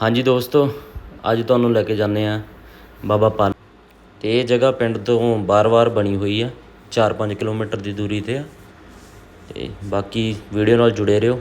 ਹਾਂਜੀ ਦੋਸਤੋ, ਅੱਜ ਤੁਹਾਨੂੰ ਲੈ ਕੇ ਜਾਂਦੇ ਆ ਬਾਬਾ ਪਾਨ ਤੇ ਇਹ ਜਗ੍ਹਾ ਪਿੰਡ ਤੋਂ ਬਾਰ-ਬਾਰ ਬਣੀ ਹੋਈ ਆ 4-5 ਕਿਲੋਮੀਟਰ ਦੀ ਦੂਰੀ ਤੇ ਆ। ਤੇ ਬਾਕੀ ਵੀਡੀਓ ਨਾਲ ਜੁੜੇ ਰਹੋ।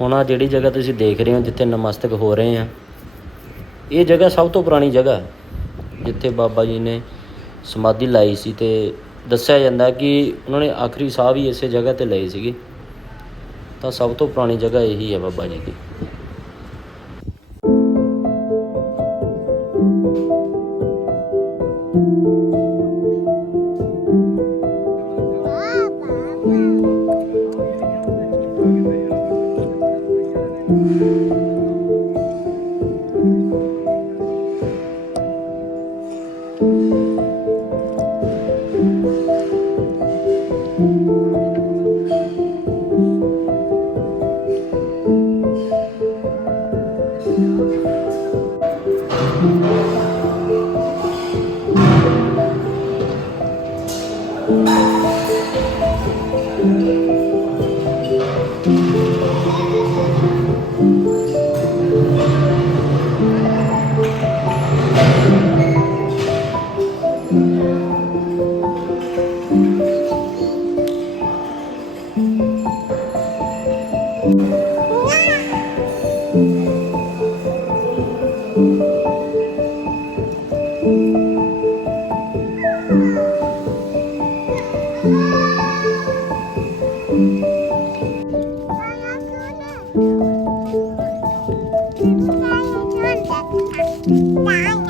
ਹੁਣ ਆ ਜਿਹੜੀ ਜਗ੍ਹਾ ਤੁਸੀਂ ਦੇਖ ਰਹੇ ਹੋ, ਜਿੱਥੇ ਨਮਸਤਕ ਹੋ ਰਹੇ ਆ, ਇਹ ਜਗ੍ਹਾ ਸਭ ਤੋਂ ਪੁਰਾਣੀ ਜਗ੍ਹਾ ਜਿੱਥੇ ਬਾਬਾ ਜੀ ਨੇ ਸਮਾਧੀ ਲਾਈ ਸੀ ਤੇ ਦੱਸਿਆ ਜਾਂਦਾ ਕਿ ਉਹਨਾਂ ਨੇ ਆਖਰੀ ਸਾਹ ਵੀ ਇਸੇ ਜਗ੍ਹਾ ਤੇ ਲਈ ਸੀਗੀ। ਤਾਂ ਸਭ ਤੋਂ ਪੁਰਾਣੀ ਜਗ੍ਹਾ ਇਹੀ ਹੈ ਬਾਬਾ ਜੀ ਦੀ। Thank you.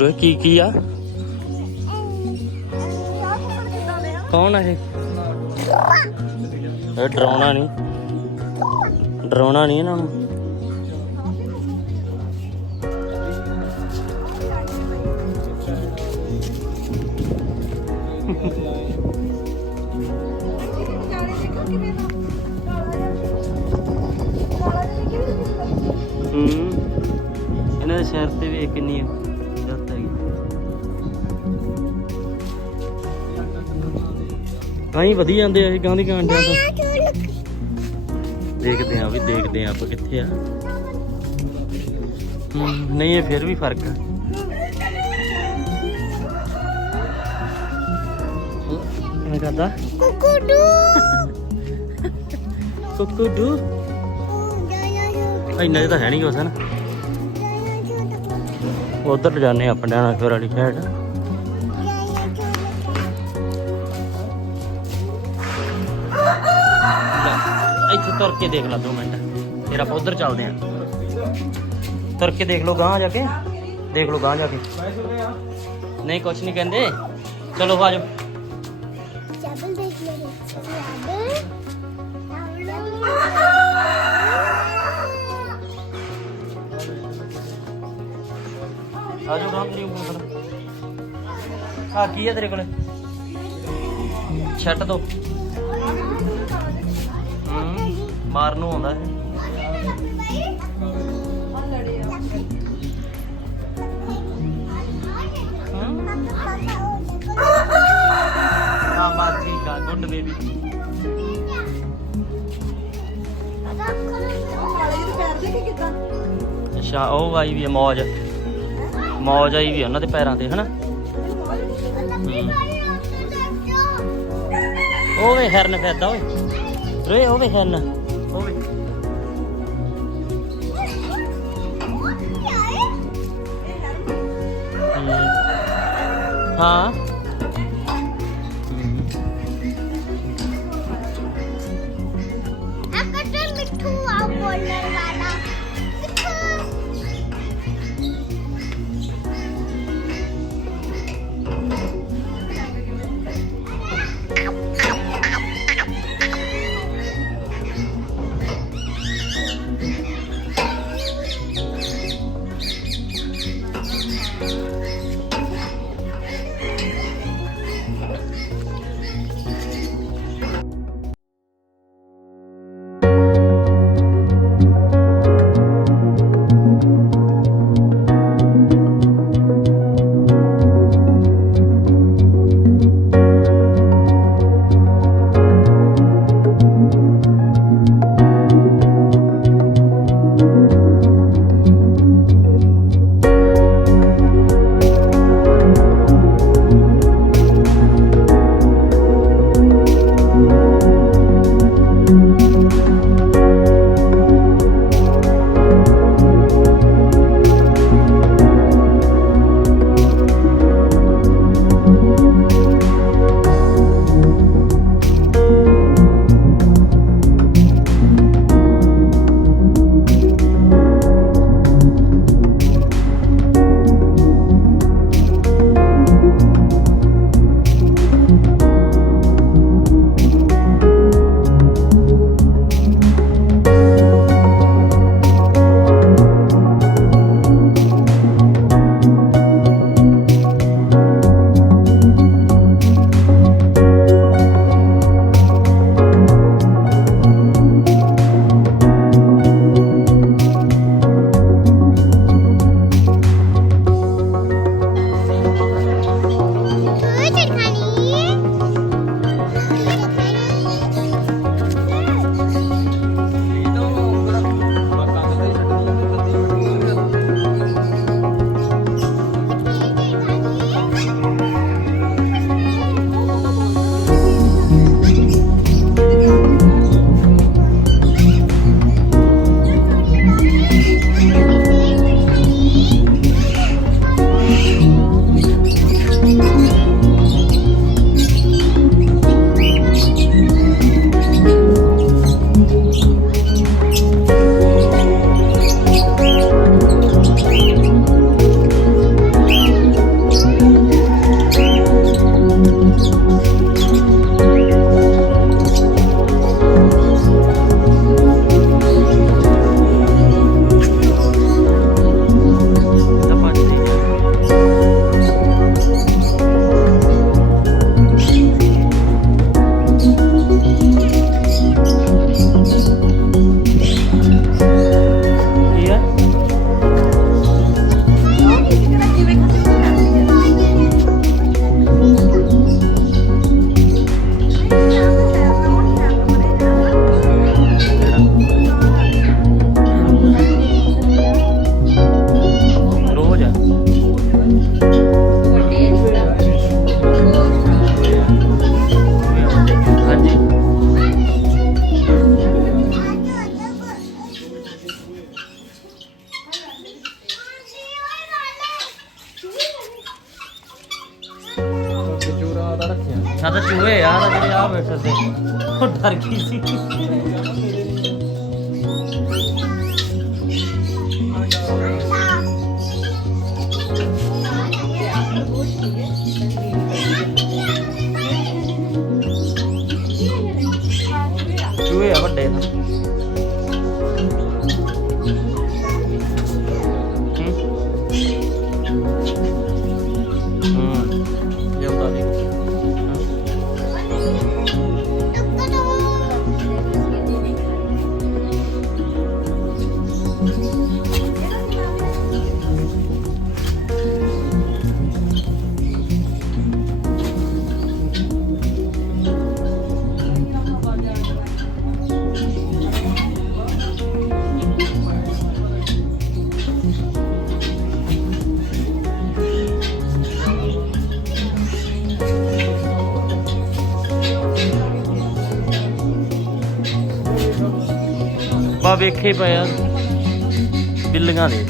ਰੇ ਕੀ ਕੀ ਆ? ਕੌਣ ਆ ਇਹ? ਇਹ ਡਰਾਉਣਾ ਨਹੀਂ। ਡਰਾਉਣਾ ਨਹੀਂ ਇਹਨਾਂ ਨੂੰ। ਹੂੰ। ਇਹਨਾਂ ਦੇ ਸਿਰ ਤੇ ਵੀ ਕਿੰਨੀ ਜੱਤ ਕਾਈ ਵਧੀ ਜਾਂਦੇ ਆ ਇਹ ਗਾਂ ਦੀ ਕਾਂਡਿਆਂ ਤੋਂ। ਦੇਖਦੇ ਆ ਵੀ ਦੇਖਦੇ ਆ ਆਪਾਂ ਕਿੱਥੇ ਆ। ਹੂੰ ਨਹੀਂ ਇਹ ਫਿਰ ਵੀ ਫ਼ਰਕ ਆ। ਕਿਵੇਂ ਕਰਦਾ। ਕੁੱਕੂ ਡੂ ਇੰਨਾ ਜਿਹਾ ਤਾਂ ਹੈ ਨਹੀਂ ਕੁਛ ਹਨ ਉਧਰ ਜਾਂਦੇ ਆ ਆਪਾਂ ਡਾਣਾ ਫਿਰ ਵਾਲੀ ਸਾਈਡ ਤੁਰ ਕੇ ਦੇਖ ਲਾ ਦੋ ਮਿੰਟ। ਫਿਰ ਆਪਾਂ ਉਧਰ ਚੱਲਦੇ ਆਂ ਤੁਰ ਕੇ ਦੇਖ ਲਓ ਗਾਂ ਜਾ ਕੇ। ਦੇਖ ਲਓ ਗਾਂ ਜਾ ਕੇ। ਨਹੀਂ ਕੁਛ ਨਹੀਂ ਕਹਿੰਦੇ। ਚਲੋ ਆ ਜਾਓ। ਚਾਵਲ ਦੇਖ ਲੈ ਆ ਜਾਓ ਗਾਂ ਤੇਰੀ ਫੜ ਆ ਕੀ ਆ ਤੇਰੇ ਕੋਲੇ? ਛੱਡ ਦੋ। ਹੂੰ ਨੂੰ ਆਉਂਦਾ ਇਹ ਹਾਂ, ਬਸ ਠੀਕ ਆ, ਗੁੱਡ ਬੇਬੀ। ਅੱਛਾ, ਉਹ ਆਈ ਵੀ ਆ ਮੌਜ। ਮੌਜ ਆਈ ਵੀ ਆ ਉਹਨਾਂ ਦੇ ਪੈਰਾਂ ਤੇ, ਹਨਾ? ਉਹ ਵੇ ਹਰਨ ਫਿਰਦਾ, ਓਏ। ਰੇ ਉਹ ਵੇ ਹਰਨ। ਹਾਂ ਅੱਛਾ ਤਾਂ ਚੂਹੇ ਯਾਰ ਜਿਹੜੇ ਆ ਬੈਠੇ ਸੀ। ਉਹ ਡਰ ਗਈ ਸੀ। ਵੇਖੇ ਪਏ ਆ। ਬਿੱਲੀਆਂ ਦੇ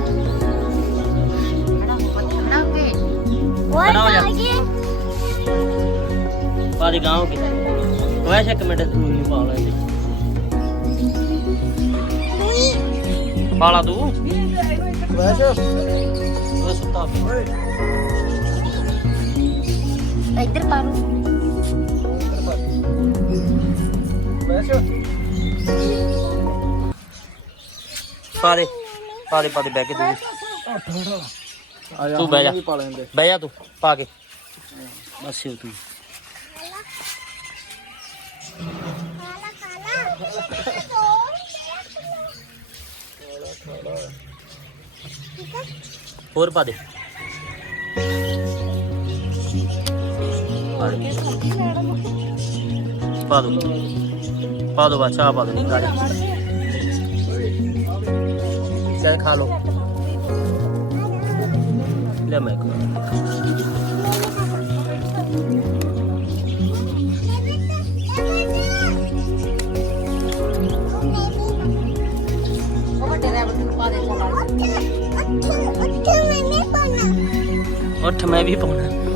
Dari suka. Anak anak ke. ਓਏ ਖੜਾ ਹੋ ਜਾ। ਜਾਈਏ ਪਾਦੇ ਗਾਂव ਕੇ ਵੈਸੇ ਇੱਕ ਮਿੰਟ ਤੂੰ ਨਹੀਂ ਪਾ ਲੈਂਦੇ ਰੂਈ ਪਾਲਾ ਤੂੰ ਵੈਸੇ ਉਹ ਸੁੱਤਾ ਪਿਆ। Paru. ਵੈਸੇ ਪਾ ਦੇ ਪਾ ਦੇ ਪਾ ਦੇ ਬਹਿ ਕੇ ਤੂੰ ਆ ਜਾ ਤੂੰ ਬਹਿ ਜਾ। ਵੀ ਪਾ ਲੈਂਦੇ ਬਹਿ ਜਾ ਤੂੰ, ਪਾ ਕੇ। ਬਸ ਹੋ ਤੂੰ ਹੋਰ ਪਾ ਦੇ। ਪਾ ਦੇ। ਪਾ ਦੋ ਪਾ ਦੋ ਬਾਚਾ ਪਾ ਦੋ। ਗਾੜੀ ਚੱਲ ਖਾ ਲੋ ਲੈ ਮੈਂ Oh, coba. ਉੱਠ ਮੈਂ ਵੀ ਪਾਉਣਾ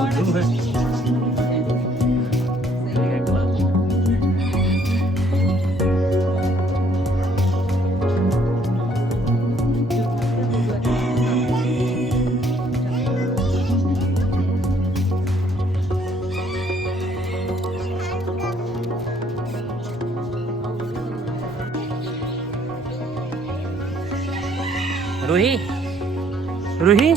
ਤੱਕ ਜਾਗਦਾ ਉੱਠੂ ਮੈਂ ਰੂਹੀ ਰੂਹੀ